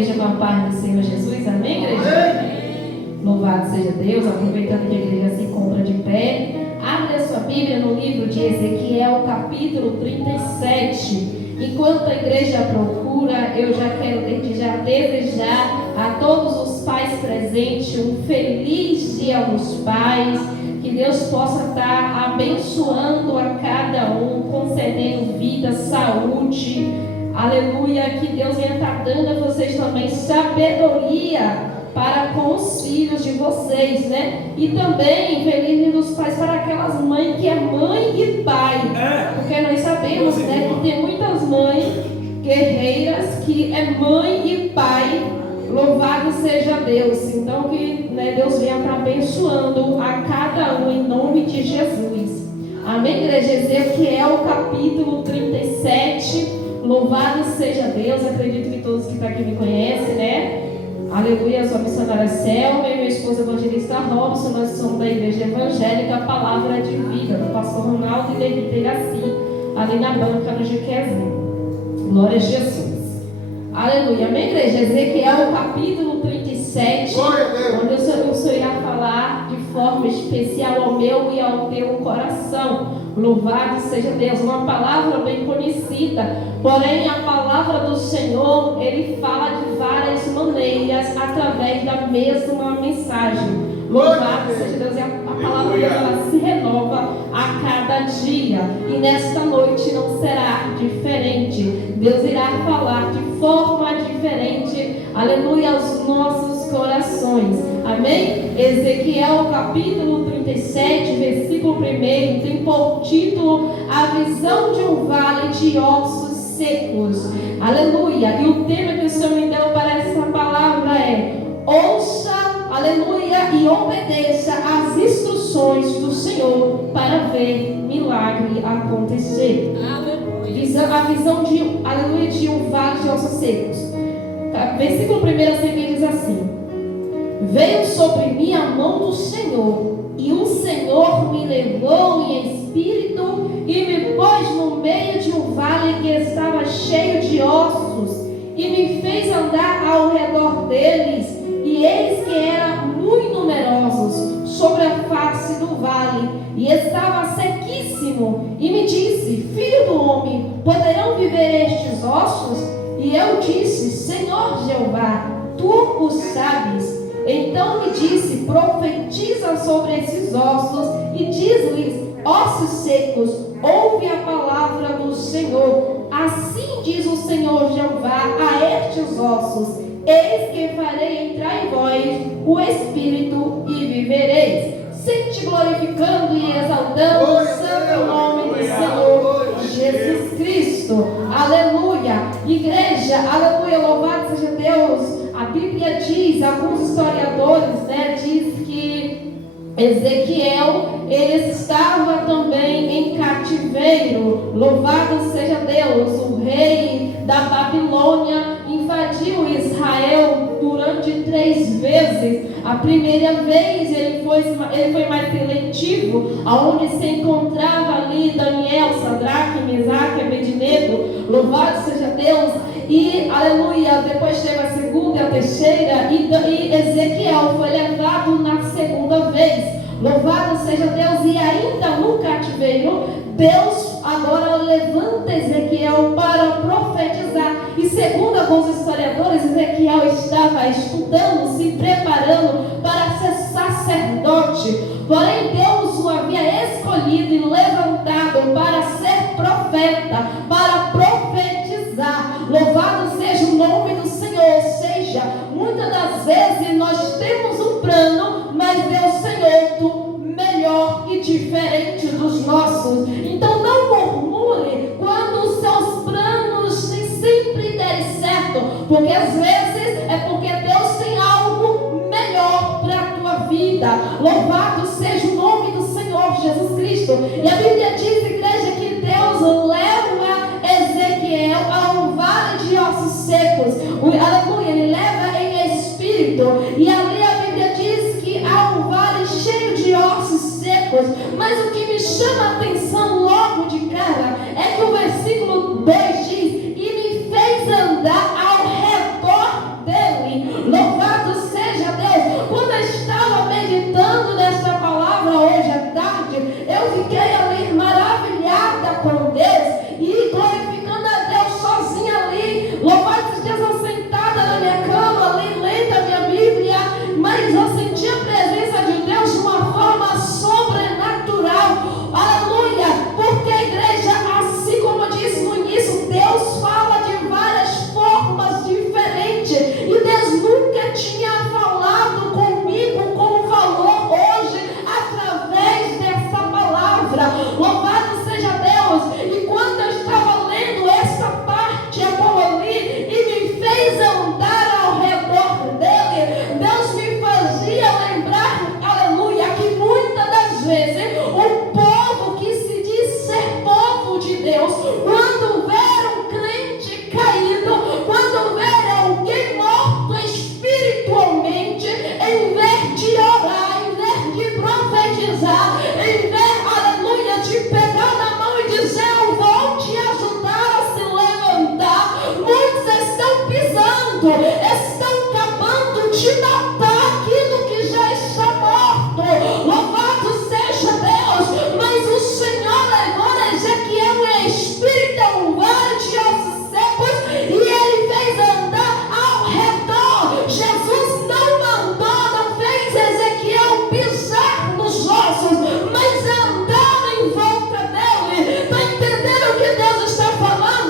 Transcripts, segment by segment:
igreja com a paz do Senhor Jesus, amém, igreja? Louvado seja Deus. Aproveitando que a igreja se encontra de pé, abre a sua Bíblia no livro de Ezequiel, capítulo 37. Enquanto a igreja procura, eu já quero desde já desejar a todos os pais presentes um feliz Dia dos Pais. Que Deus possa estar abençoando a cada um, concedendo vida, saúde, aleluia. Que Deus venha estar dando a vocês também sabedoria para com os filhos de vocês, né? E também feliz Dia dos Pais para aquelas mães que é mãe e pai, porque nós sabemos, né, que tem muitas mães guerreiras que é mãe e pai. Louvado seja Deus. Então que, né, Deus venha estar abençoando a cada um em nome de Jesus. Amém, igreja? Ezequiel capítulo 37. Louvado seja Deus. Acredito que todos que estão aqui me conhecem, né? Aleluia. Eu sou a missionária Selma e minha esposa evangelista Robson. Nós somos da igreja evangélica Palavra de Vida, do pastor Ronaldo e David Iraci, ali na banca no Jequezinho. Glória a Jesus. Aleluia. Amém, igreja? Ezequiel capítulo 37, onde o Senhor irá falar de forma especial ao meu e ao teu coração. Louvado seja Deus. Uma palavra bem conhecida, porém a palavra do Senhor, ele fala de várias maneiras através da mesma mensagem. Louvado seja Deus. E a palavra de Deus, ela se renova a cada dia. E nesta noite não será diferente. Deus irá falar de forma diferente, aleluia, aos nossos corações. Amém? Ezequiel capítulo 37, versículo 1, tem por título a visão de um vale de ossos secos. Aleluia. E o tema que o Senhor me deu para essa palavra é: ouça, aleluia, e obedeça às instruções do Senhor para ver milagre acontecer. A visão de, aleluia, de um vale de ossos secos. Versículo 1 sempre diz assim: veio sobre mim a mão do Senhor, e o Senhor me levou em espírito e me pôs no meio de um vale que estava cheio de ossos, e me fez andar ao redor deles, e eis que eram muito numerosos sobre a face do vale, e estava sequíssimo. E me disse: filho do homem, poderão viver estes ossos? E eu disse: Senhor Jeová, tu o sabes. Então me disse: profetiza sobre esses ossos e diz-lhes: ossos secos, ouve a palavra do Senhor. Assim diz o Senhor Jeová a estes ossos: eis que farei entrar em vós o Espírito e vivereis. Sempre glorificando e exaltando o santo nome do Senhor Jesus Cristo. Aleluia. Igreja, aleluia, louvado seja Deus. A Bíblia diz, alguns historiadores, né, diz que Ezequiel, ele estava também em cativeiro. Louvado seja Deus. O rei da Babilônia invadiu Israel durante 3 vezes. A primeira vez ele foi mais seletivo, aonde se encontrava ali Daniel, Sadraque, Mesaque, Abednego. Louvado seja Deus. E, aleluia, depois teve a segunda e a terceira, e Ezequiel foi levado na segunda vez. Louvado seja Deus. E ainda no cativeiro, Deus agora levanta Ezequiel para profetizar. E segundo alguns historiadores, Ezequiel estava estudando, se preparando para ser sacerdote. Porém, Deus o havia escolhido e levantado para ser profeta, para profetizar. Louvado seja o nome do Senhor. Ou seja, muitas das vezes nós temos um plano, mas Deus tem outro melhor e diferente dos nossos. Então não murmure quando os seus planos nem sempre derem certo, porque às vezes é porque Deus tem algo melhor para a tua vida. Louvado seja o nome do Senhor Jesus Cristo. E a Bíblia diz, igreja, que Deus leva Ezequiel a um vale de ossos secos. Aleluia, ele leva em espírito. E ali a Bíblia diz que há um vale cheio de ossos secos. Mas o que me chama a atenção logo de cara é que o versículo 2 diz: e me fez andar ao redor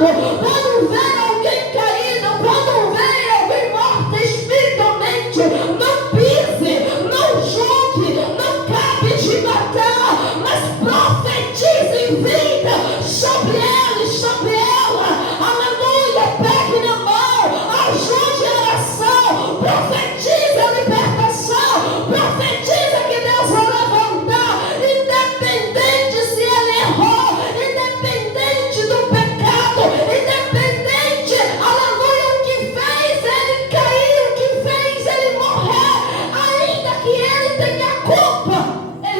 pecado, quando vê alguém caído, quando vê alguém morto espiritualmente, não pise, não julgue, não cabe te matar, mas profetize vida sobre ele, sobre ela. Aleluia, pegue na mão, ajude a oração, profetize a libertação, profetize que Deus vai levantar, independente se ele errou, independente do pecado, independente, aleluia, o que fez ele cair, o que fez ele morrer, ainda que ele tenha culpa,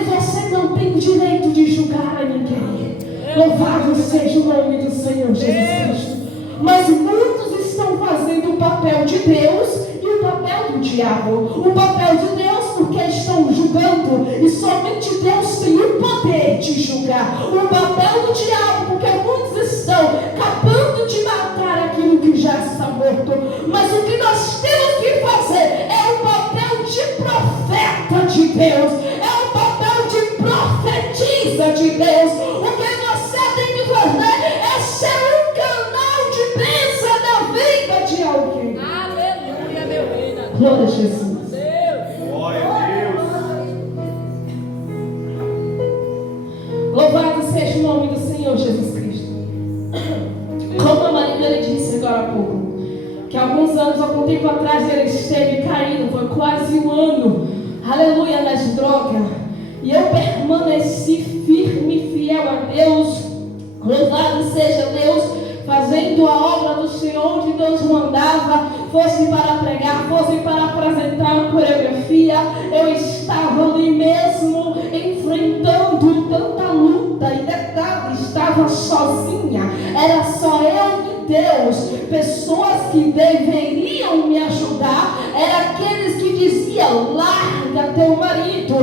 você não tem direito de julgar a ninguém. Louvado seja o nome do Senhor Jesus Cristo. Mas muitos estão fazendo o papel de Deus e o papel do diabo. O papel de Deus porque estão julgando e somente Deus tem o poder de julgar. O papel do diabo porque muitos estão acabando de matar aquilo que já está morto. Mas o que nós temos que fazer é o papel de profeta de Deus. É o papel de profetisa de Deus. O que você tem que fazer é ser um canal de bênção na vida de alguém. Aleluia, meu reino. Glória a Jesus. Glória a Deus. Louvado seja o nome do Senhor Jesus Cristo. Como a Marília disse agora há pouco, que alguns anos, algum tempo atrás, ele esteve caído, foi quase um ano, aleluia, nas drogas. E eu permaneci firme e fiel a Deus. Louvado seja Deus, fazendo a obra do Senhor onde Deus mandava, fosse para pregar, fosse para apresentar uma coreografia. Eu estava ali mesmo, enfrentando tanta luta. E detalhe, estava sozinha, era só eu e Deus. Pessoas que deveriam me ajudar eram aqueles que diziam: larga teu marido,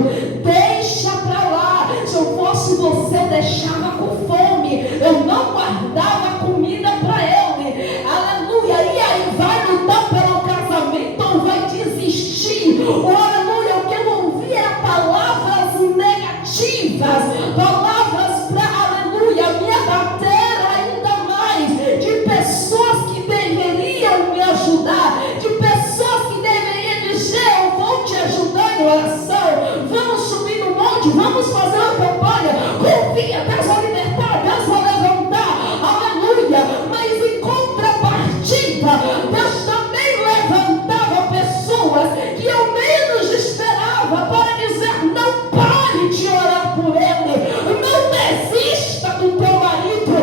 deixa pra lá. Se eu fosse você, deixava com fome, eu não guardava comida para ele. Aleluia. E aí, vai lutar pelo casamento ou vai desistir? Aleluia. O que eu ouvi era palavras negativas, palavras para, aleluia, me abater ainda mais, de pessoas que deveriam me ajudar, de pessoas que deveriam dizer: eu vou te ajudar em oração, vamos subir no monte, vamos fazer uma campanha, confia, Deus vai libertar, Deus vai levantar, aleluia. Mas em contrapartida, Deus também levantava pessoas que eu menos esperava para dizer: não pare de orar por ele, não desista do teu marido,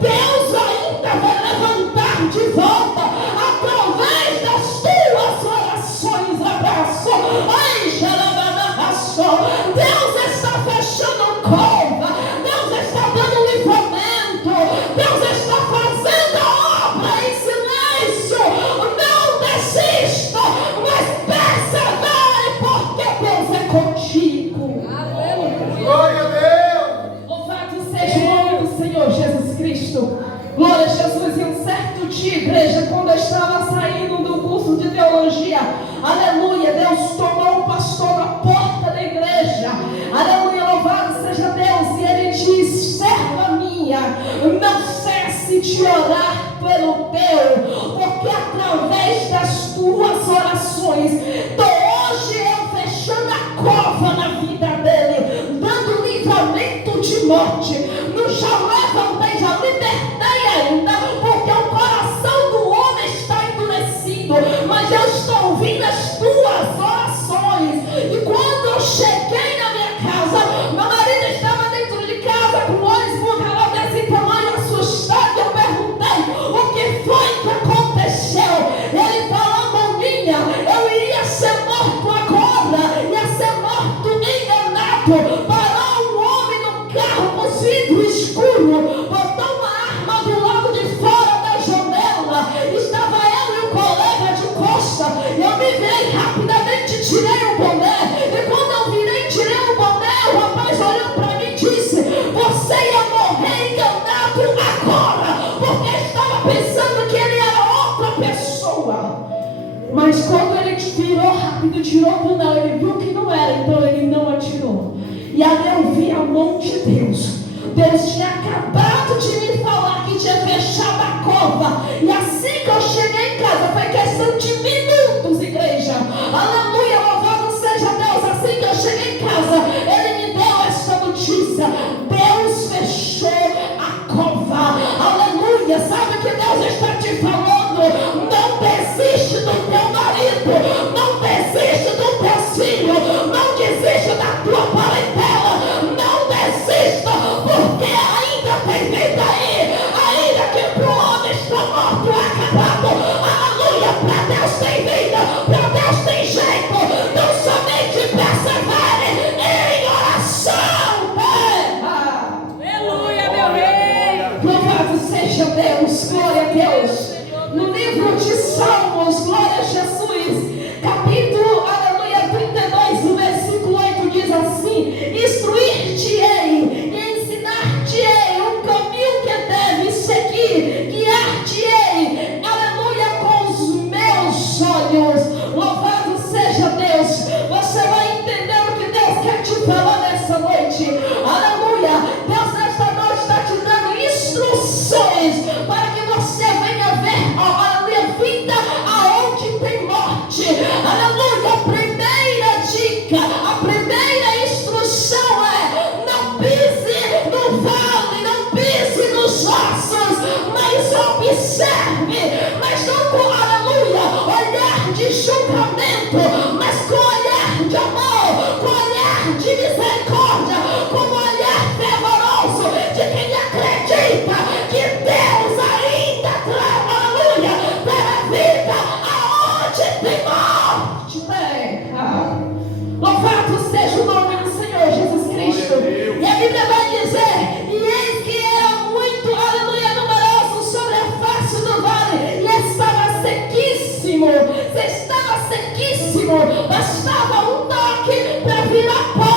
Deus ainda vai levantar de volta através das tuas orações. Abraço, ai, xalabanaço. Deus está fechando cova, Deus está dando livramento, Deus está fazendo a obra em silêncio. Não desista, mas persevere, porque Deus é contigo. Glória a Deus. Louvado seja o nome do Senhor Jesus Cristo. Glória a Jesus. Em um certo dia, igreja, quando eu estava saindo do curso de teologia, aleluia, Deus tomou um pastor na porta da igreja, aleluia, louvado seja Deus, e ele diz: serva minha, não cesse de orar pelo teu, porque através das tuas orações, estou hoje eu fechando a cova na vida dele, dando livramento de morte. Não já levantei, já libertei ainda, porque o coração do homem está endurecido, mas eu estou ouvindo as tuas orações. E quando eu cheguei na minha casa, meu marido estava dentro de casa com o olho esbugalhado desse tamanho, assustado. Eu perguntei: o que foi que aconteceu? Ele falou: maninha, eu iria ser morto agora, ia ser morto enganado. Parou um homem no carro com os vidros escuros, botou uma arma do lado de fora da janela. Estava eu e o colega de costa. Eu me virei rapidamente, tirei o boné. E quando eu virei, tirei o boné, o rapaz olhou para mim e disse: você ia morrer enganado agora, porque estava pensando que ele era outra pessoa. Mas quando ele virou rápido, tirou o boné, ele viu que não era, então ele não atirou. E aí eu vi a mão de Deus. Deus tinha acabado de me falar que tinha fechado a cova. E assim que eu cheguei em casa, foi questão de minutos, igreja. Aleluia, louvado seja Deus. Assim que eu cheguei em casa, ele me deu esta notícia: Deus fechou a cova. Aleluia. Sabe o que Deus está te falando? Não desiste do teu marido, não desiste do teu filho, não desiste da tua parentela, não desista, porque ainda tem vida aí, ainda que pro homem está morto, acabado. Aleluia. Para Deus tem vida, para Deus tem jeito. Não somente persevere em oração. Aleluia, meu rei. Louvado seja Deus, glória a Deus. No livro de Salmos, glória a Jesus, capítulo, aleluia, 32, no versículo 8, diz assim: instruir-te-ei e ensinar-te-ei o caminho que deves seguir, guiar-te-ei, aleluia, com os meus olhos. Louvado seja Deus. Você vai entender o que Deus quer te falar nessa noite. Aleluia. Deus nesta noite está te dando instruções para que você venha ver, aleluia, vida aonde tem morte. Aleluia. A primeira dica, a primeira instrução é: não pise no vale, não pise nos ossos, mas observe, mas não com, aleluia, olhar de julgamento, mas com olhar de amor, com olhar de misericórdia, com olhar fervoroso de quem acredita que Deus ainda traz, aleluia, para vida aonde tem morte. Louvado seja o nome do Senhor Jesus Cristo. E a Bíblia vai dizer: e eis que era muito, aleluia, numeroso sobre a face do vale, e estava sequíssimo. Você estava sequíssimo, bastava um toque para virar pó.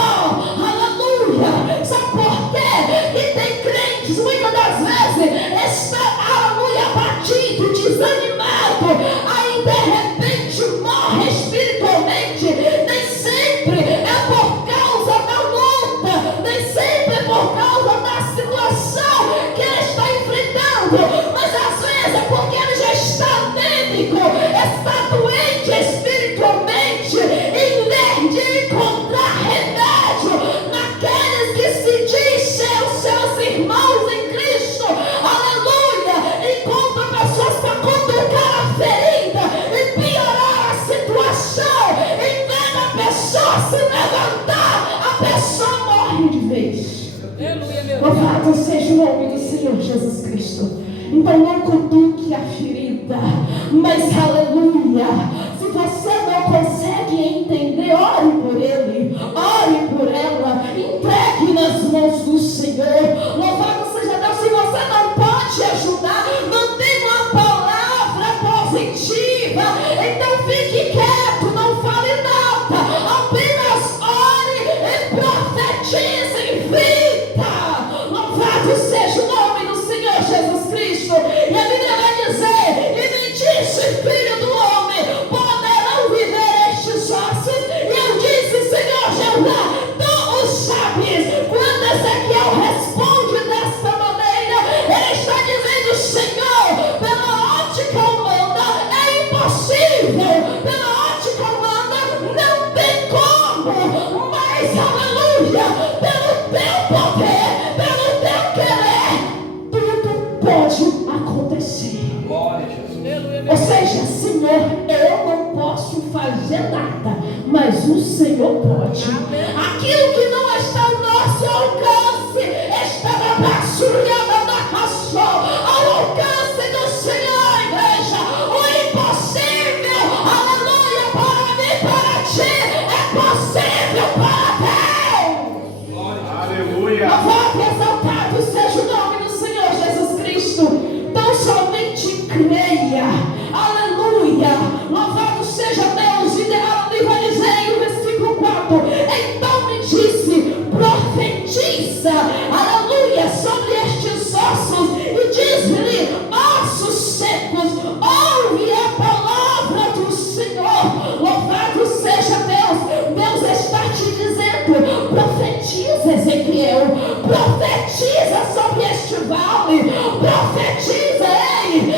Aleluia. Sabe por quê? E tem crentes, muitas das vezes, está, aleluia, abatido, desanimado, aí de repente morre espiritualmente. Nem sempre é por causa da luta, nem sempre é por causa da situação que ele está enfrentando, mas às vezes é porque ele já está anêmico, está doente espiritualmente, em vez de encontrar remédio naqueles que se dizem os seus irmãos em Cristo. Aleluia. Encontra pessoas para cutucar a ferida e piorar a situação. Em vez da pessoa se levantar, a pessoa morre de vez. Aleluia, meu rei. Louvado seja o nome do Senhor Jesus Cristo. Então não cutuque a ferida, mas aleluia, se você não consegue entender, ore por ele, ore por ela, entregue nas mãos do Senhor. Louvado seja Deus. Se você não pode ajudar, não tem uma palavra positiva, então fique quieto, não fale nada, apenas ore e profetize em vida. Louvado seja o nome do Senhor Jesus Cristo. E a Bíblia vai dizer: e me disse, filho do homem, poderão viver estes ossos? E eu disse: Senhor Jeová, tu o sabes. Quando Ezequiel responde desta maneira, ele está dizendo: Senhor, pela ótica humana é impossível, pela ótica humana não tem como, mas aleluia, pelo teu poder, pelo teu querer, tudo pode acontecer. Ou seja, Senhor, eu não posso fazer nada, mas o Senhor pode. Aquilo que não está ao nosso alcance está na basura da caçola, ao alcance do Senhor, igreja. O impossível, aleluia, para mim, para ti, é possível para Deus. Aleluia. Louvado e exaltado seja o nome do Senhor Jesus Cristo. Então somente creia. Aleluia. Louvado seja Deus. E vai dizer no versículo 4: então me disse, profetiza, aleluia, sobre estes ossos, e diz-lhe: ossos secos, ouve a palavra do Senhor. Louvado seja Deus. Deus está te dizendo: profetiza, Ezequiel, profetiza sobre este vale, profetiza, ei,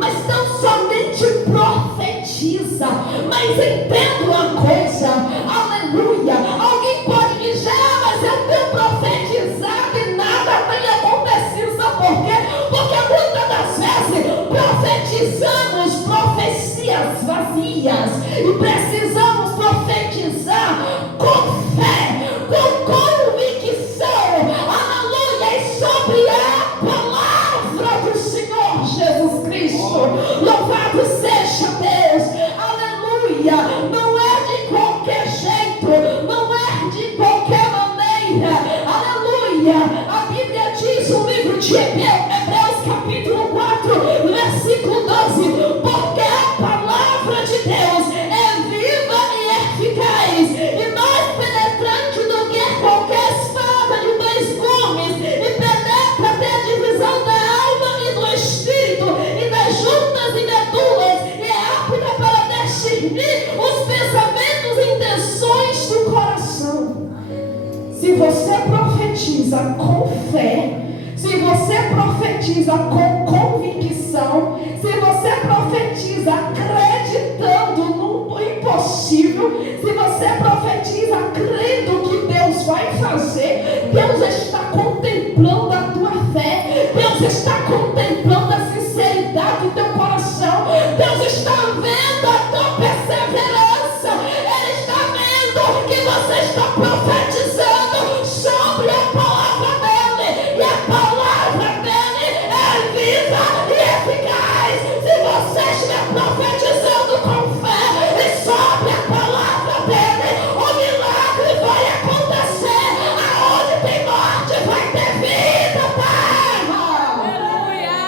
mas não somente profetiza, mas entenda uma coisa, aleluia. Alguém pode dizer, mas eu tenho profetizado e nada tem acontecido. Sabe por quê? Porque muitas das vezes profetizamos profecias vazias e precisamos profetizar com fé, com convicção, aleluia, e sobre a palavra do Senhor Jesus Cristo. Louvado seja Deus, aleluia. Não é de qualquer jeito, não é de qualquer maneira, aleluia. A Bíblia diz no livro de Hebreus capítulo 4, versículo 12, porque a palavra de Deus é viva e eficaz, e mais penetrante do que qualquer espada de dois gumes, e penetra até a divisão da alma e do espírito, e das juntas e medulas, e é apta para discernir os pensamentos e intenções do coração. Se você profetiza com fé, se você profetiza com convicção, se você profetiza acreditando no impossível, se você profetiza crendo que Deus vai fazer, Deus está contemplando a tua fé, Deus está contemplando a sinceridade do teu coração, Deus está vendo a tua perseverança, Ele está vendo que você está profetizando sobre a palavra dele, e a palavra dele é viva e eficaz. Se você estiver profetizando com fé e sobre a palavra dele, o milagre vai acontecer. Aonde tem morte vai ter vida, Pai. Aleluia.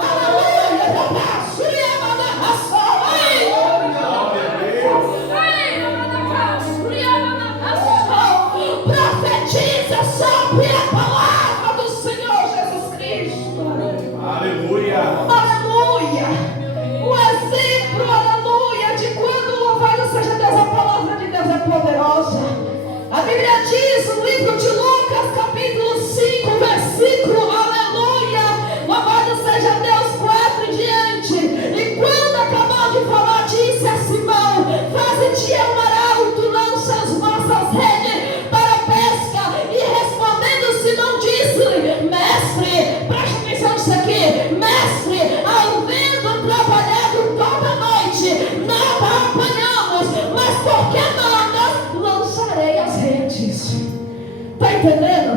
Aleluia. Eu passo e eu mando a ração. Profetiza sobre a palavra do Senhor Jesus Cristo. Aleluia. Aleluia. O exemplo, aleluia, de quando louvado seja Deus, a palavra de Deus é poderosa. A Bíblia diz no livro de Lucas, capítulo 5, versículo, aleluia, louvado seja Deus, 4 em diante. E quando acabou de falar, disse a Simão: faze-te ao mar alto, lança as vossas redes para a pesca. E respondendo Simão, disse-lhe: mestre, preste atenção nisso aqui, mestre, havendo trabalhado toda a noite, nada apanhamos, mas porque mandas, lançarei as redes. Está entendendo?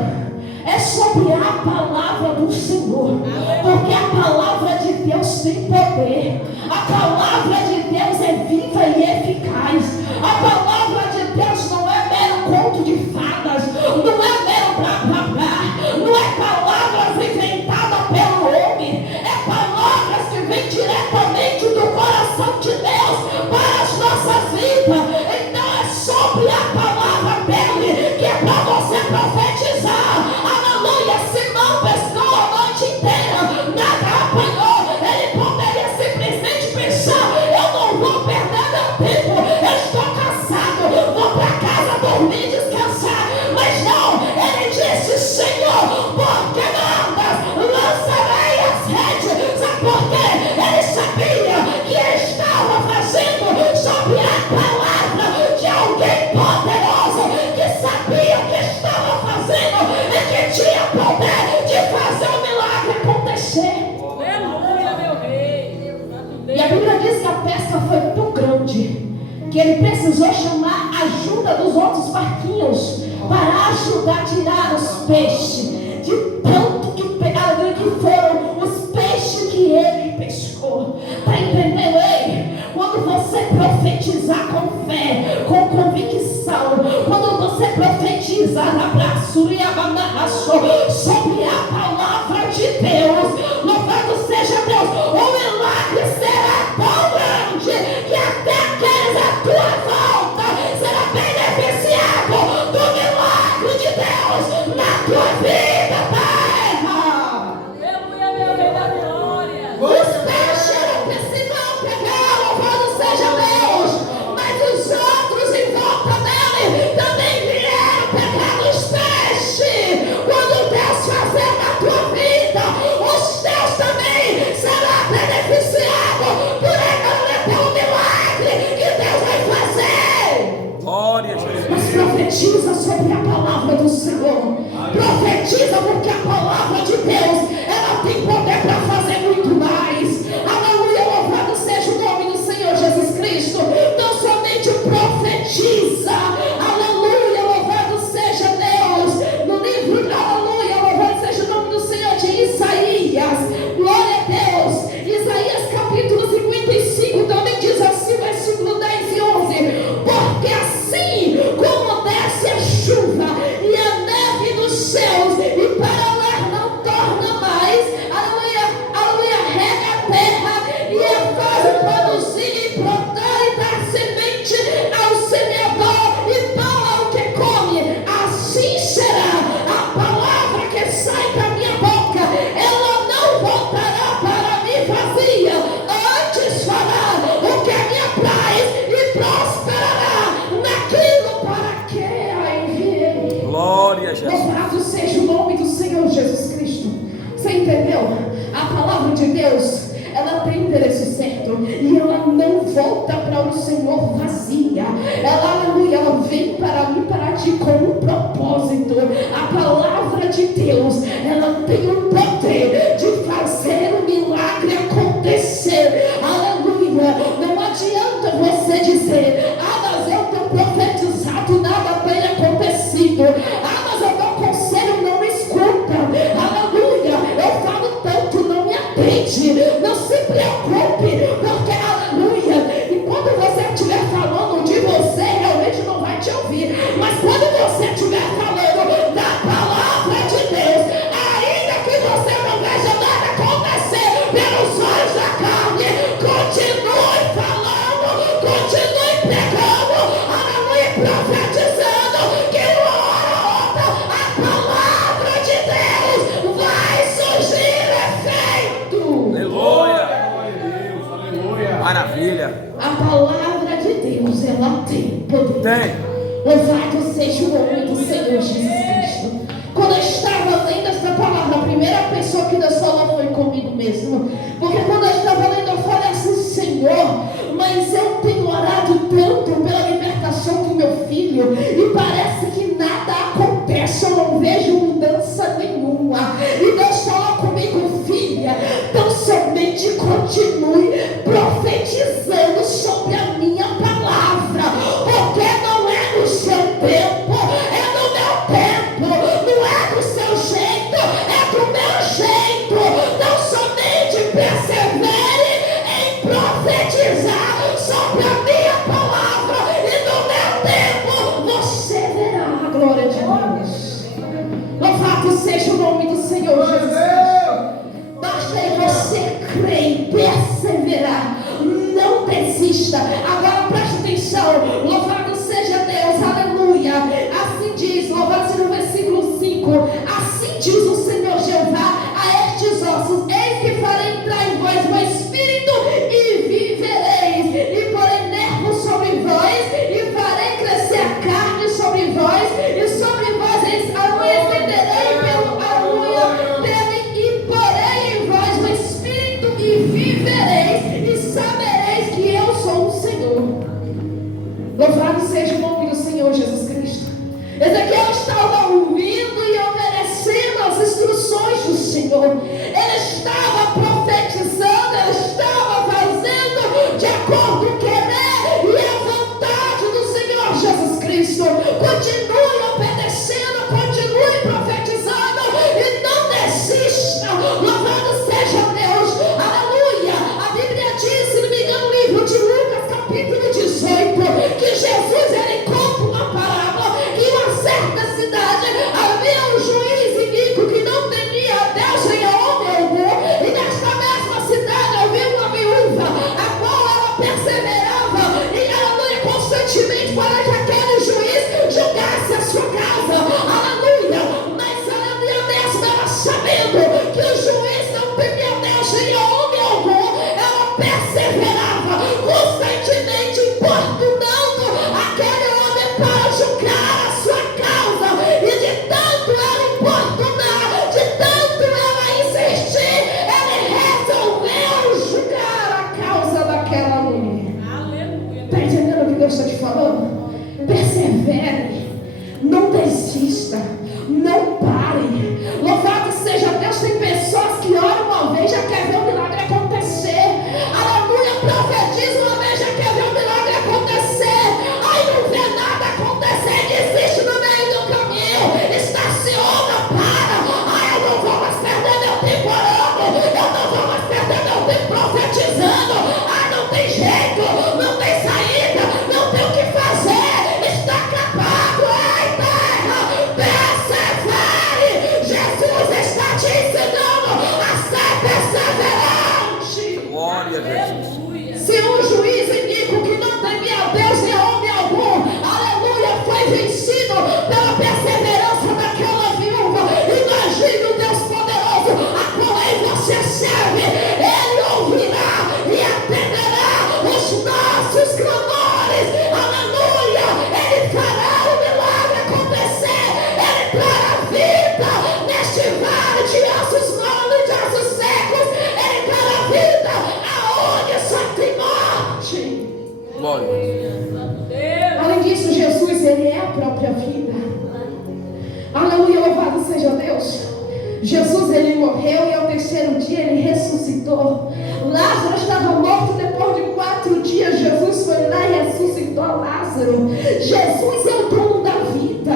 É sobre a palavra do Senhor, porque a palavra de Deus tem poder, a palavra de Deus é viva e eficaz, a palavra de Deus não é mero conto de fadas, não é mero blá blá blá, não é palavras inventadas pelo homem, é palavras que vêm diretamente do coração de Deus para as nossas vidas. Então é sobre a palavra dele que é para você profetizar. Aleluia. Simão pescou a noite inteira, nada apanhou. Ele poderia simplesmente pensar: eu não vou perder meu tempo, eu estou cansado, vou para casa dormir, descansar. Mas não, ele disse: Senhor, porque mandas, lançarei as redes. Sabe por quê? Ele sabia que ele estava fazendo sobre a palavra de alguém poderoso, que sabia o que estava fazendo e que tinha poder de fazer o milagre acontecer. Aleluia, meu rei. E a Bíblia diz que a pesca foi tão grande que ele precisou chamar a ajuda dos outros barquinhos para ajudar a tirar os peixes, de tanto que foram os peixes que ele pescou. Está entendendo aí? Quando você profetizar com fé, com convicção, quando você profetizar na braçuria sobre a palavra de Deus, louvado seja Deus, o milagre será tão grande que até aqueles à tua volta será beneficiado do milagre de Deus na tua vida, Pai. Aleluia, meu rei da glória. Os peixes eram precisam pegar, louvado seja Deus, mas os outros em volta dele também vieram pegar os peixes. Quando Deus fazer na tua vida Deus, ela tem endereço certo e ela não volta para o Senhor vazia. Ela, aleluia, ela vem para mim, para ti com um propósito. A palavra de Deus, ela tem o poder de fazer o milagre acontecer. Aleluia. Não adianta você dizer: ah, mas eu tenho profetizado, nada tem acontecido. Ah, mas eu dou conselho, não escuta. Aleluia. Eu falo tanto, não me atende. Não se preocupe, porque, aleluia, e quando você estiver falando de você, realmente não vai te ouvir. Mas quando você estiver falando da palavra de Deus, ainda que você não veja nada acontecer pelos olhos da carne, continue falando, continue pregando, aleluia, profetizando, que uma hora ou outra a palavra de Deus vai surgir efeito. Aleluia. Glória a Deus. Aleluia. Maravilha. A palavra de Deus, ela tem poder. Tem. Louvado seja o nome do Senhor Jesus Cristo. Quando eu estava lendo essa palavra, a primeira pessoa que Deus falou foi comigo mesmo. Porque quando eu estava lendo, eu falei assim: Senhor, mas eu tenho orado tanto pela libertação do meu filho e parece que nada acontece, eu não vejo mudança nenhuma. E Deus falou comigo: filha, então somente continue profetizando sobre a minha palavra, porque não é no seu tempo, é no meu tempo, não é do seu jeito, é do meu jeito. Não somente persevere em profetizar sobre a minha palavra, e no meu tempo você verá a glória de Deus. Louvado seja o nome do Senhor Jesus Cristo. Basta você crer e perseverar. Não desista. Agora preste atenção. Louvado seja Deus. Aleluia. Assim diz, louvado seja o versículo 5. Assim diz o Senhor Jeová a estes ossos: eis que farei entrar em vós meu espírito e vivereis. E porei nervos sobre vós e farei crescer a carne sobre vós. E sobre vós estenderei pelo e porei em vós o espírito e vivereis. E sabereis que eu sou o Senhor. Louvado seja o nome do Senhor Jesus Cristo. Ezequiel estava ouvindo e obedecendo as instruções do Senhor. Ele estava profetizando, ele estava fazendo de acordo com o querer e a vontade do Senhor Jesus Cristo. Continue obedecendo, continue profetizando e não desista. Louvado seja Deus. Aleluia. A Bíblia diz, se não me engano, no livro de Lucas, capítulo 18, que Jesus, ele conta uma parábola que em uma certa cidade havia um juiz iníquo que não temia a Deus nem a homem Jesus, ele morreu e ao terceiro dia ele ressuscitou. Lázaro estava morto, depois de 4 dias Jesus foi lá e ressuscitou Lázaro. Jesus é o dono da vida.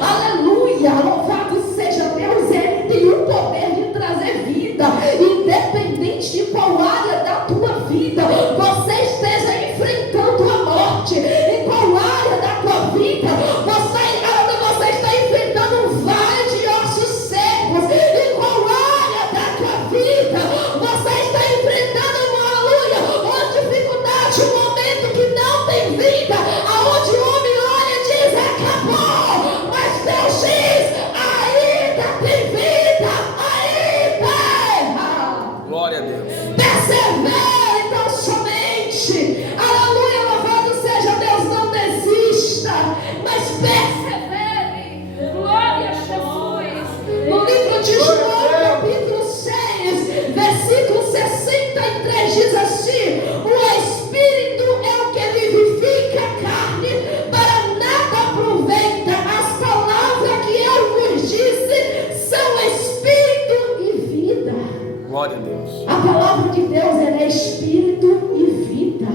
Aleluia, louvado seja Deus. Ele tem o poder de trazer vida, independente de qual área da tua vida você esteja enfrentando a morte, em qual área da tua vida você está enfrentando um vale de ossos secos, em qual área da tua vida você está enfrentando uma dificuldade, um momento que não tem vida, aonde o homem olha e diz: acabou, mas Deus diz: ainda tem vida, ainda. Glória a Deus. Persevere tão somente. Aleluia, louvado seja Deus. Não desista, mas persevere. Glória a Jesus. No livro de João, capítulo 6, versículo 63, diz assim: o Espírito é o que vivifica a carne, para nada aproveita. As palavras que eu vos disse são Espírito e vida. Glória a Deus. A palavra de Deus, ela é espírito e vida.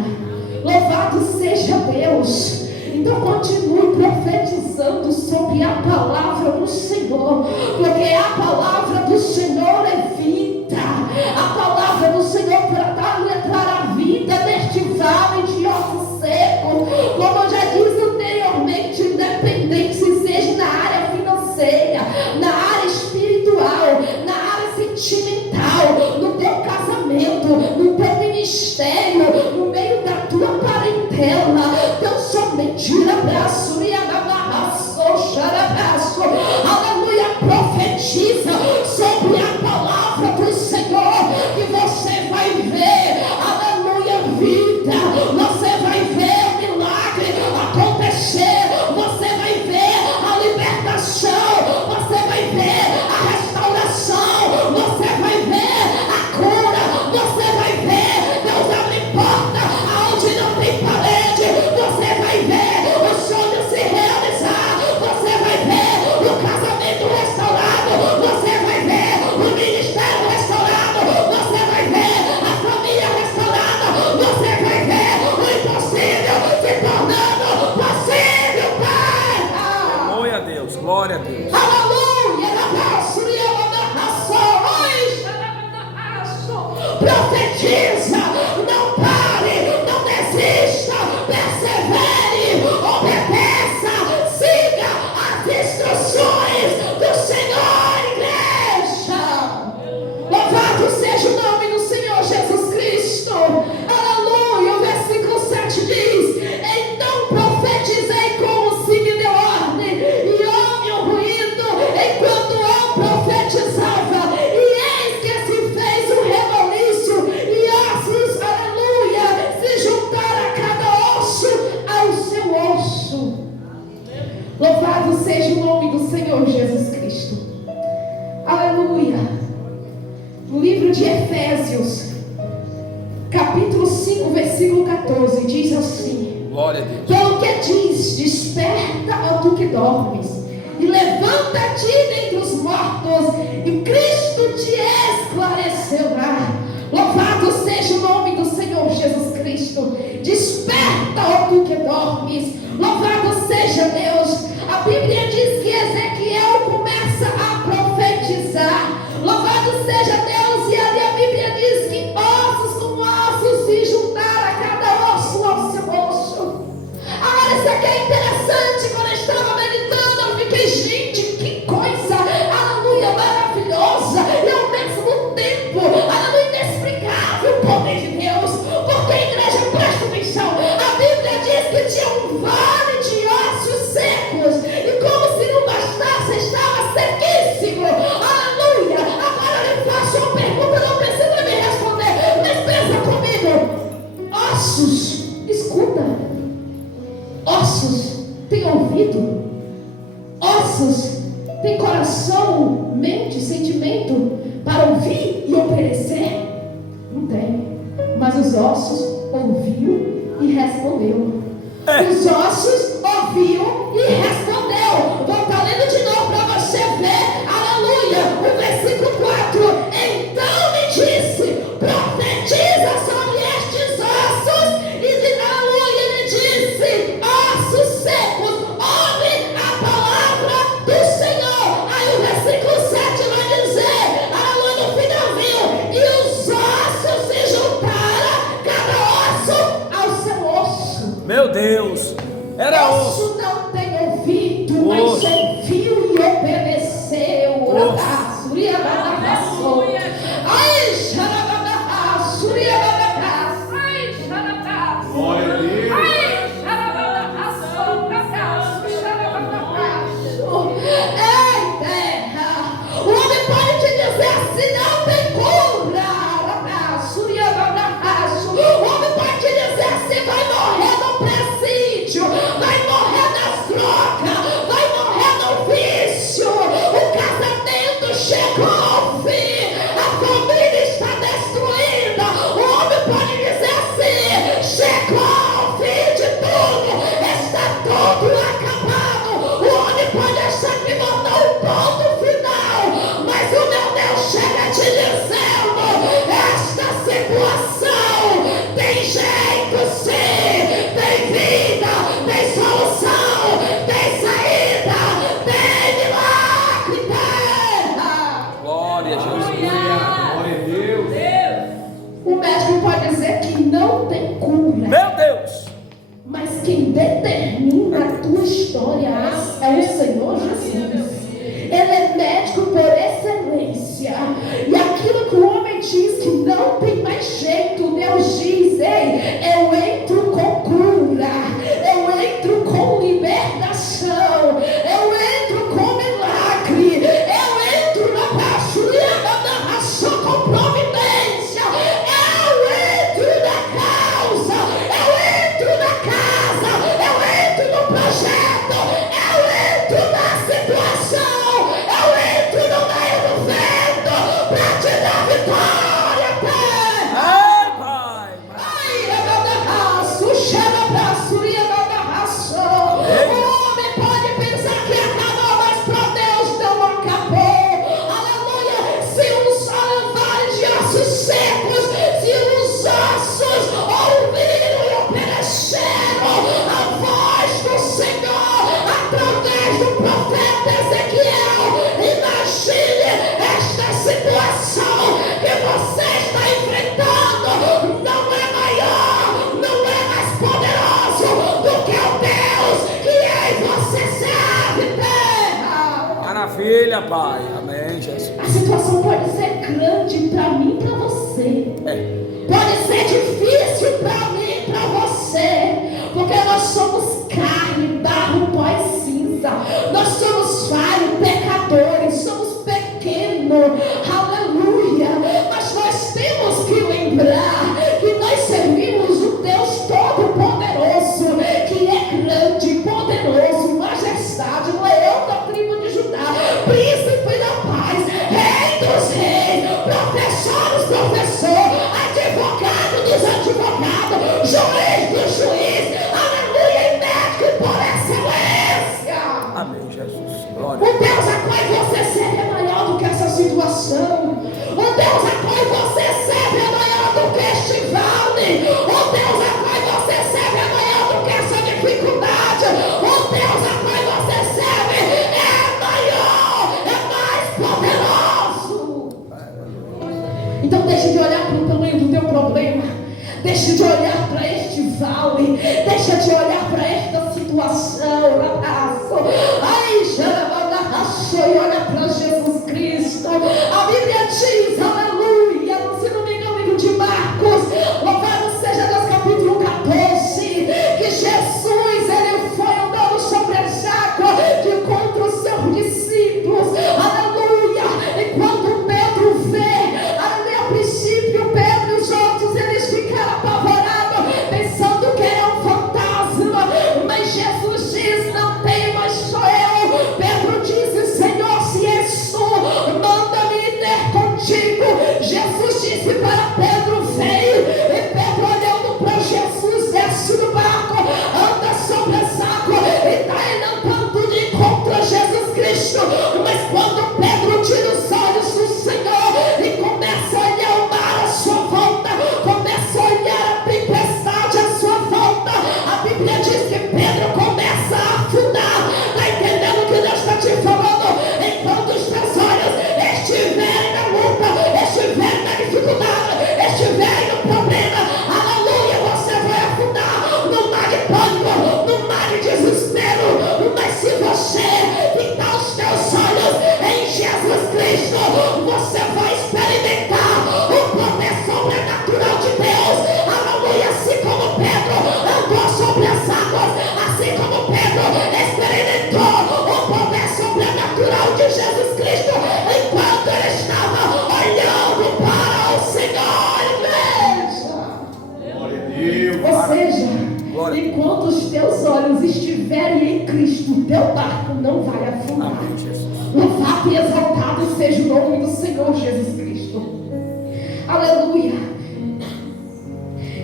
Louvado seja Deus. Então continue profetizando sobre a palavra do Senhor, porque a palavra do Senhor é vida. A palavra do Senhor para dar a vida neste vale de ossos secos. Como eu já disse anteriormente, independente se seja na área financeira, na área espiritual, na área sentimental, no teu casamento, no teu ministério, no meio da tua parentela, tão somente abraço e abraço, xarabraço, aleluia, profetiza sobre a palavra do Senhor, que você vai ver, aleluia, vida, você vai ver o milagre acontecer, você vai ver a libertação, você vai ver a restauração, você vai ver a cura, você vai ver Deus abre porta aonde não tem parede, você vai ver o sonho se realizar, você vai ver o casamento restaurado, você vai ver o ministério restaurado, você vai ver a família restaurada, você vai ver o impossível se tornando possível, Pai. Glória a Deus. Glória a Deus. Aleluia, profetiza, não pare, não desista, persevere, obedeça, siga as instruções do Senhor, igreja. Louvado seja o nome do Senhor Jesus Cristo. Aleluia, o versículo 7 diz: então profetizei como se me deu ordem, e houve um ruído enquanto eu profetizava, e eis que se fez um rebuliço, e ossos, aleluia, se juntaram a cada osso ao seu osso. Louvado seja o nome do Senhor Jesus Cristo. Aleluia. No livro de Efésios, capítulo 5, versículo 14, diz assim: Glória a Deus. pelo que diz, desperta, ó tu que dormes, e levanta-te dentre os mortos, e Cristo te esclarecerá. Louvado seja o nome do Senhor Jesus Cristo. Desperta, ó tu que dormes. Louvado seja Deus. A Bíblia diz que Ezequiel começa a profetizar. Louvado seja Deus. E ali a Bíblia diz que ossos com ossos se juntaram, a cada osso ao seu osso. Agora isso aqui é interessante. Quando eu estava meditando, eu fiquei: gente, que coisa, aleluia, maravilhosa, e ao mesmo tempo, aleluia, inexplicável o poder de Deus. Porque, igreja, presta atenção, a Bíblia diz que tinha um vale de ossos secos, e como se não bastasse, estava sequíssimo. Aleluia. Agora eu lhe faço uma pergunta, não precisa me responder, mas pensa comigo: ossos, escuta, ossos tem ouvido, ossos tem coração, mente, sentimento para ouvir e obedecer? Não tem. Mas os ossos ouviu e respondeu. Os ossos ouviu e respondeu. Vou estar lendo de novo para você ver, aleluia, o versículo determina a tua história é o Senhor Jesus. Ele é médico por excelência. E aquilo que o homem diz que não tem mais jeito, Deus diz: ei, eu entro com cura, eu entro com libertação, eu entro com milagre, eu entro na paixão, na ração com providência, eu entro na causa, eu entro na casa, eu entro no projeto, eu entro na situação. Maravilha, Pai. Amém, Jesus. A situação pode ser grande para mim e para você. Pode ser difícil para mim e para você. Porque nós somos carne, barro, pó e cinza. Nós somos falhos, pecadores. Somos pequenos. Aleluia. Mas nós temos que lembrar que nós servimos o Deus Todo-Poderoso, que é grande, poderoso, majestade, leão da tribo de Judá, príncipe da paz, rei dos reis, professor dos professores, advogado dos advogados, juiz dos juízes, aleluia, e médico por excelência. Amém, Jesus. Glória. O Deus a qual você serve é maior do que essa situação. O Deus a qual você serve é maior do que este vale. O Deus a qual você serve é maior do que essa dificuldade. O Deus a qual você serve é maior, é mais poderoso. Então deixe de olhar para o tamanho do teu problema. Deixe de olhar para este vale. Deixa de olhar para esta situação. Ai, e olha para Jesus Cristo. A Bíblia diz, aleluia, se não me engano, no livro de Marcos, louvado seja Deus, capítulo 14, que Jesus, ele foi andando sobre as águas de encontro aos seus discípulos, aleluia. Enquanto Pedro vê, aleluia, a princípio Pedro e os outros, eles ficaram apavorados, pensando que era um fantasma, mas Jesus diz: não tem, mas sou eu. Pedro disse: Senhor, se és tu, manda-me ter contigo. Jesus disse para Pedro: vem. E Pedro, olhando para Jesus, desce do barco, anda sobre as águas e está andando de encontro a Jesus Cristo. Mas quando Pedro tira os olhos do Senhor e começa a olhar o mar à sua volta, começa a olhar a tempestade à sua volta, a Bíblia diz que Pedro começa a afundar. Está entendendo o que Deus está te falando? Enquanto os teus olhos estiverem na luta, estiverem na dificuldade, estiverem no problema, aleluia, você vai afundar no mar de pânico, no mar de desespero. Mas se você fitar os teus olhos em Jesus Cristo, você vai experimentar o poder sobrenatural de Deus. Aleluia, assim como Pedro andou sobre as águas, assim como Pedro experimentou o poder sobrenatural de Jesus Cristo enquanto ele estava olhando para o Senhor. Igreja, ou seja, enquanto os teus olhos estiverem em Cristo, o teu barco não vai afundar. Amém, Jesus. Louvado e exaltado seja o nome do Senhor Jesus Cristo. Aleluia.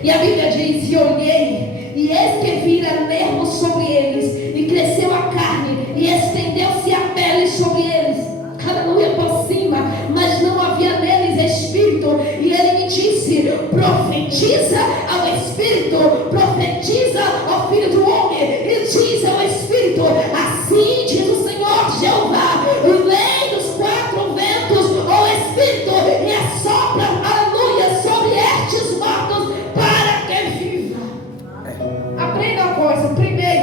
E a Bíblia diz: e olhei, e eis que vira nervos sobre eles, e cresceu a carne, e estendeu-se a pele sobre eles. Aleluia, por cima, mas não havia neles espírito. E ele me disse: profetiza ao espírito, profetiza ao filho do homem, e diz ao espírito: assim diz o Senhor Jeová, lei dos quatro ventos, o espírito, e assopra, aleluia, sobre estes mortos, para que viva. Aprenda uma coisa: primeiro,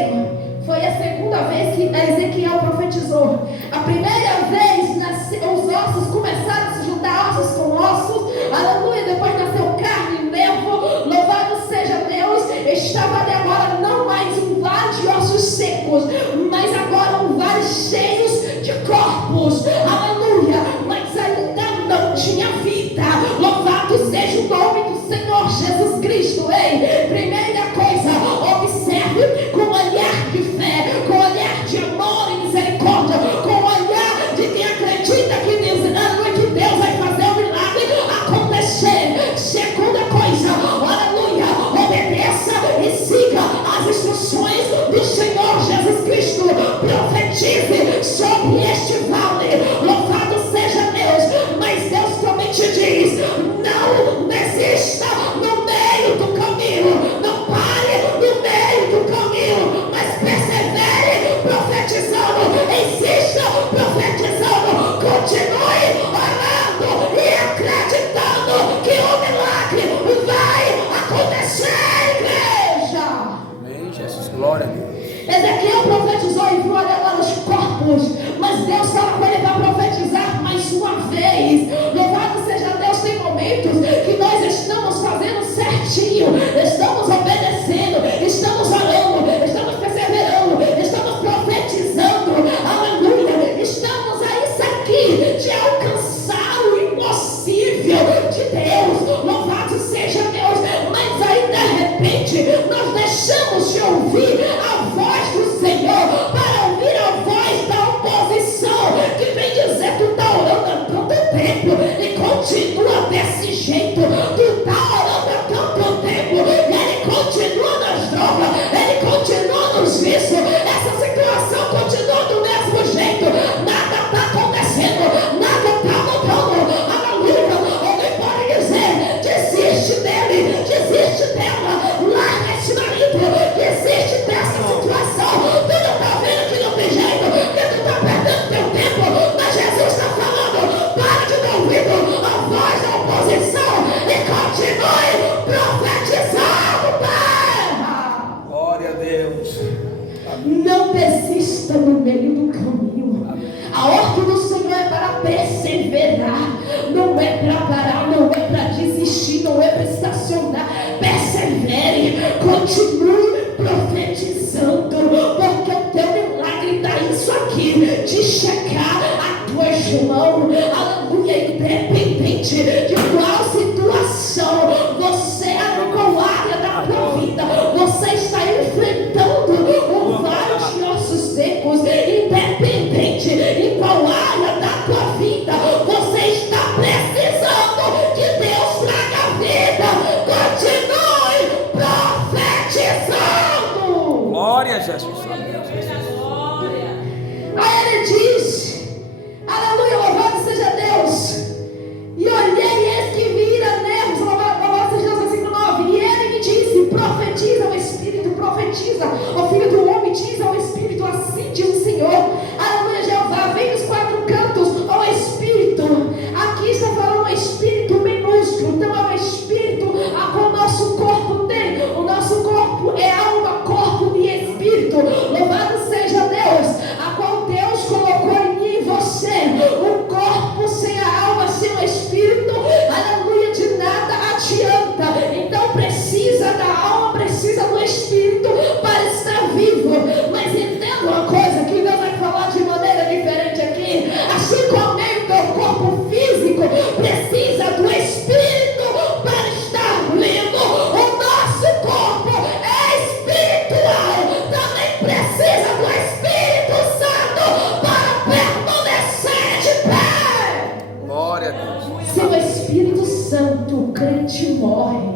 posição e continue profetizando, Pai. Glória a Deus. Não desista no meio do caminho. A ordem do Senhor é para perseverar, não é para parar, não é para desistir, não é para estacionar. Persevere, continue profetizando, porque o teu milagre está isso aqui, de checar a tua mão, aleluia, independente de qual situação você é, qual área da tua vida você está enfrentando um vale de ossos secos, independente em qual área da tua vida você está precisando que Deus traga vida, continue profetizando. Glória a Jesus. Aí ele diz, aleluia, louvado seja Deus. E olhei, eis que vira nervos, louvado seja Deus, versículo 9. E ele me disse, profetiza ao Espírito, profetiza ao Filho do Homem, diz ao Espírito, assim diz o Senhor. Aleluia, Jeová, vem dos quatro cantos ao Espírito. Aqui está falando um Espírito minúsculo, então é um Espírito a qual o nosso corpo tem. O nosso corpo é alma, corpo e Espírito. Louvado seja Deus, a qual Deus colocou em mim e você. Um corpo sem a alma, sem o Espírito, aleluia, de nada adianta. Então precisa da alma, precisa do Espírito para estar vivo. Mas entenda uma coisa, que Deus vai falar de maneira diferente aqui. Assim como o teu corpo físico precisa do Espírito para estar vivo, o nosso corpo é espiritual, também precisa do Espírito Santo para permanecer de pé. Glória a Deus. Sem o Espírito Santo, o crente morre.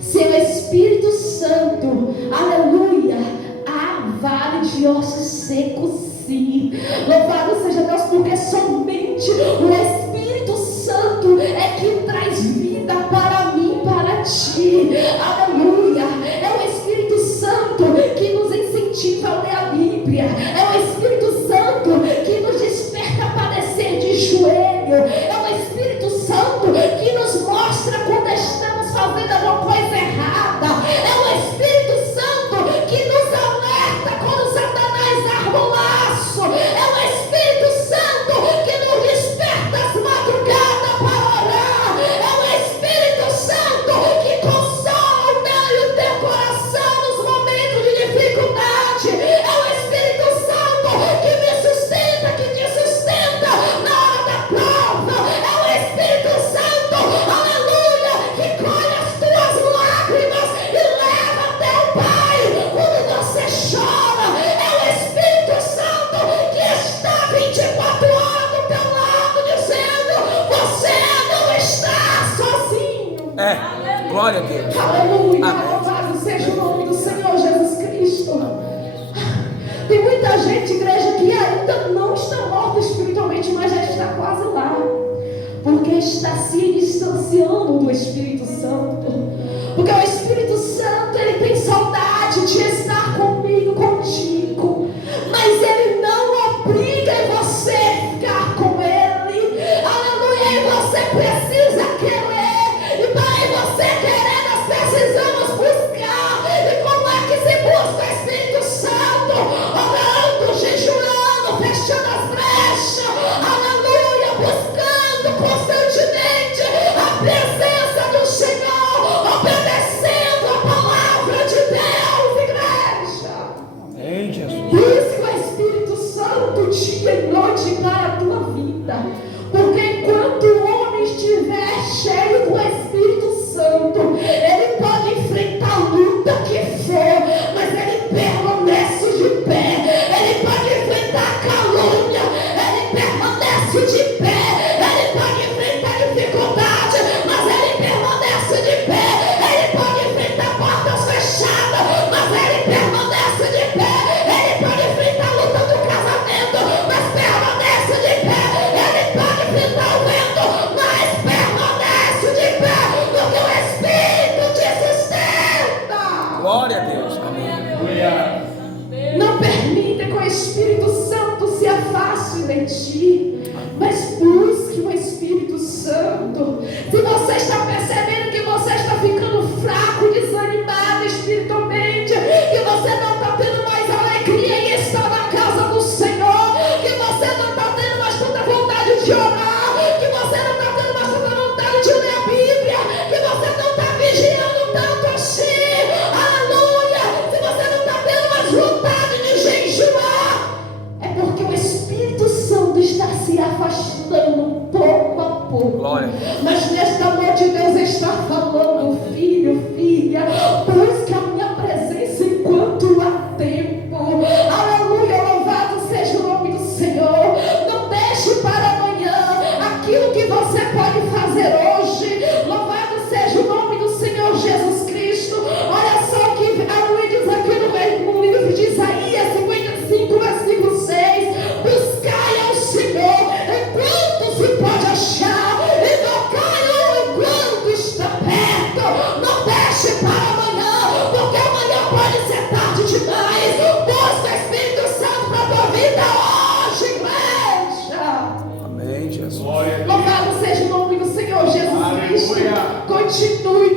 Sem o Espírito Santo, aleluia, há vale de ossos secos, sim. Louvado seja Deus, porque somente o Espírito Santo é que traz vida para mim, para ti. Aleluia. É o Espírito Santo que nos incentiva a ler a Bíblia. É o Espírito Santo que nos desperta a padecer de joelho. É o Espírito Santo que nos mostra quando estamos fazendo alguma coisa errada. É o Espírito Santo que nos alerta quando Satanás arma o laço. É o Espírito Santo que nos desperta às madrugadas para orar. É o Espírito Santo que consola o meu e o teu coração nos momentos de dificuldade. É o Espírito Santo que me sustenta, que te sustenta na hora da prova. É o Espírito Santo, aleluia, que colhe as tuas lágrimas e leva até o Pai quando você chora. É o Espírito Santo que está 24 horas do teu lado dizendo: você não está sozinho. É. Glória a Deus. Aleluia, Amém. louvado seja o nome do Senhor Jesus Cristo. Tem muita gente, igreja, que ainda não está morta espiritualmente, mas já está quase lá, porque está se distanciando do Espírito Santo. Porque o Espírito Santo, ele tem saudade de estar comigo, contigo, mas ele não obriga você a ficar com ele. Aleluia, e você precisa querer. E para você querer, nós precisamos buscar. E como é que se busca o Espírito Santo? Orando, jejuando, fechando as brechas. Aleluia, buscando constantemente a presença do Senhor, obedecendo a palavra de Deus, igreja.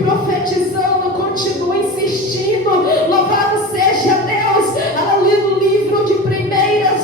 profetizando, continua insistindo. Louvado seja Deus. Aleluia. No livro de 1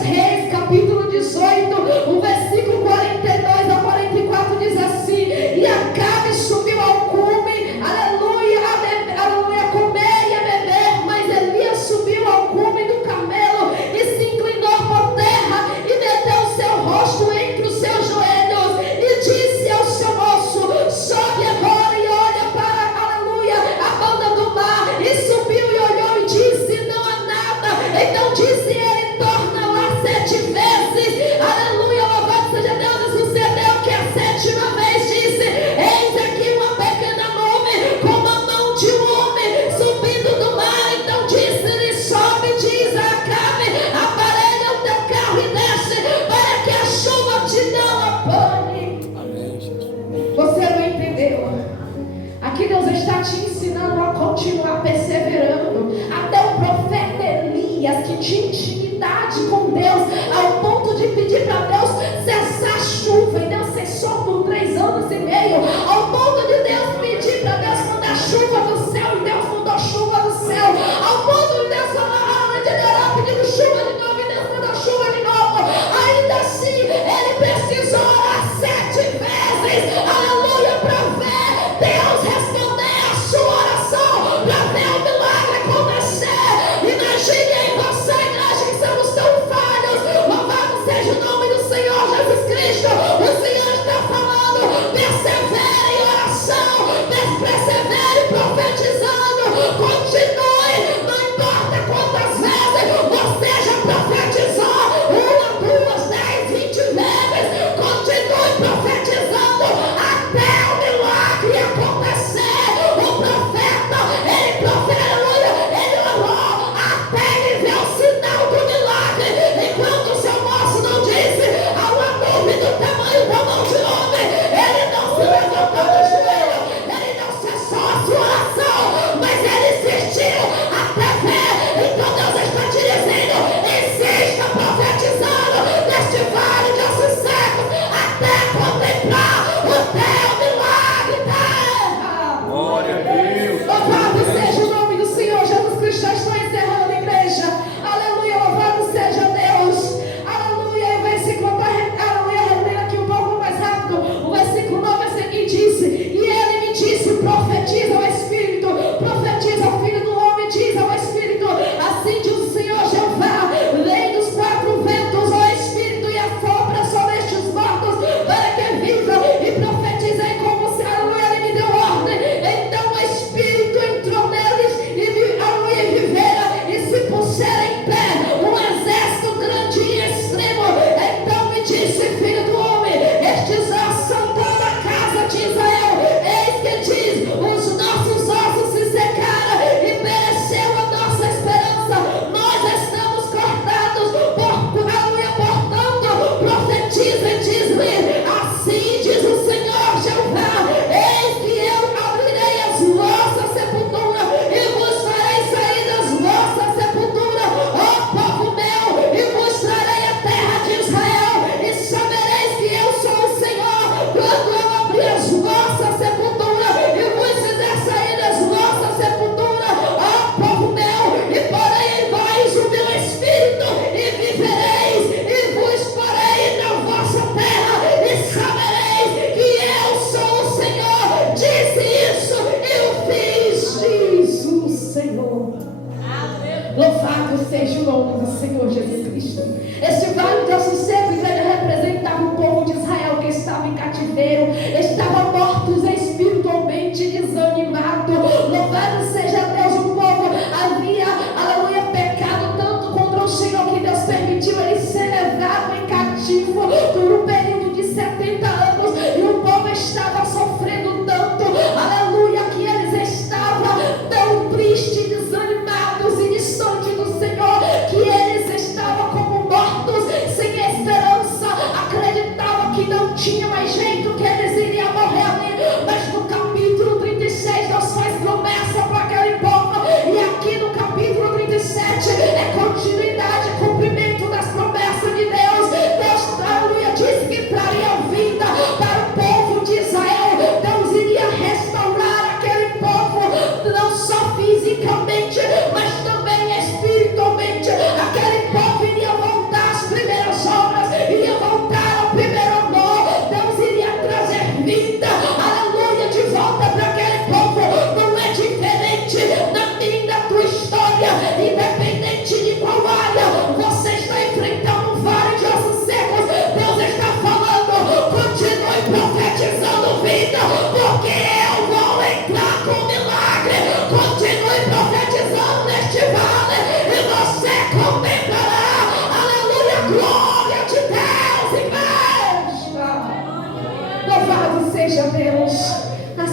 Reis, capítulo 18, o versículo 42 a 44 diz assim: e Acabe subiu ao cume, aleluia, a comer e a beber, mas Elias subiu ao cume do camelo e se inclinou por terra e meteu o seu rosto entre os seus joelhos e disse ao seu moço: sobe agora e olha para, aleluia, a banda do mar. E subiu e olhou e disse: não há nada. Então disse ele: torna lá 7 vezes. Aleluia, louvado seja Deus. E sucedeu que a 7ª vez disse: eis aqui uma pequena nuvem como a mão de um homem subindo do mar. Então disse-lhe: sobe, diz a Acabe, aparelha o teu carro e desce, para que a chuva te não apanhe. Amém, Jesus. Você não entendeu? Aqui Deus está te ensinando a continuar perseverando. Até o profeta Elias, que tinha intimidade com Deus, ao ponto de pedir para Deus cessar a chuva, e Deus cessou por 3 anos e meio, ao ponto de Deus pedir para Deus mandar chuva do céu, e Deus mandou chuva do céu, ao ponto de Deus falar, de Deus pedindo chuva de novo, e Deus mandou chuva de novo. Ainda assim, ele precisou orar 7 vezes, aleluia, para ver Deus responder a sua oração, para ver o milagre acontecer. Imagine aí você, igreja, que somos tão falhos. Louvado seja o nome do Senhor Jesus Cristo. O Senhor está falando: persevere em oração, persevere profetizando, continue, não importa quantas vezes você já profetizou, 1, 2, 10, 20 vezes, continue profetizando até o milagre acontecer. O profeta, ele orou até ele ver o sinal do milagre, enquanto o seu moço não disse a uma nuvem do tamanho da mão de homem. Ele não se levantou do joelho, ele não cessou a sua oração, mas ele insistiu até ver. Então Deus está te dizendo: insista profetizando neste vale de ossos secos, até contemplar o teu milagre, terra. Glória a Deus. Louvado seja o nome do Senhor Jesus Cristo. Já estou encerrando, igreja. Aleluia, louvado seja Deus. Aleluia. E o versículo para aleluia, relendo aqui um pouco mais rápido. O versículo 9 a seguir disse: e ele me disse: profetiza ao Espírito, profetiza ao Filho do Homem, diz ao Espírito: assim diz o Senhor Jeová, lei dos 4 ventos, ó Espírito, e assopra sobre estes mortos, para que vivam, e profetizei como se, aleluia, ele me deu ordem. Então o Espírito entrou neles e aleluia, viveram e se puseram em pé, um exército grande e extremo. Então me disse: filho do homem, estes ossos são toda a casa de Israel. Eis que diz: os nossos ossos se secaram e pereceu a nossa esperança. Nós estamos cortados, aleluia, portanto, profetiza e diz-lhe: assim diz o Senhor Jeová, eis que eu abrirei as vossas sepulturas e vos farei sair das vossas sepulturas, ó povo meu, e vos trarei a terra de Israel, e sabereis que eu sou o Senhor, quando eu abrir as vossas sepulturas e vos fizer sair das vossas sepulturas, ó povo meu, e porei em vós o meu Espírito, e vivereis, e vos porei na vossa terra, e sabereis que eu sou o Senhor. Disse isso e o fiz, diz o Senhor. Louvado seja o nome do Senhor Jesus Cristo. Este vale de ossos secos, ele representava o povo de Israel que estava em cativeiro, estava mortos espiritualmente, desanimado. Louvado seja Deus, o povo havia, aleluia, pecado tanto contra o Senhor que Deus permitiu ele ser levado em cativo por um período de 70 anos, e o povo estava sofrendo tanto, aleluia, que eles estavam tão tristes, desanimados e distantes do Senhor, que eles estavam como mortos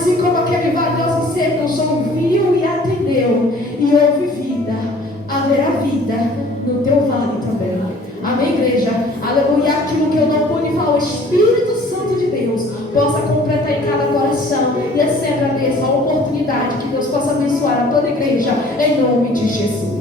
Assim como aquele valioso seco o Senhor viu e atendeu, e houve vida, haverá vida no teu vale também. Amém, igreja? Aleluia. Aquilo que eu não pude falar, o Espírito Santo de Deus possa completar em cada coração. E assim agradeço a oportunidade que Deus possa abençoar a toda a igreja, em nome de Jesus.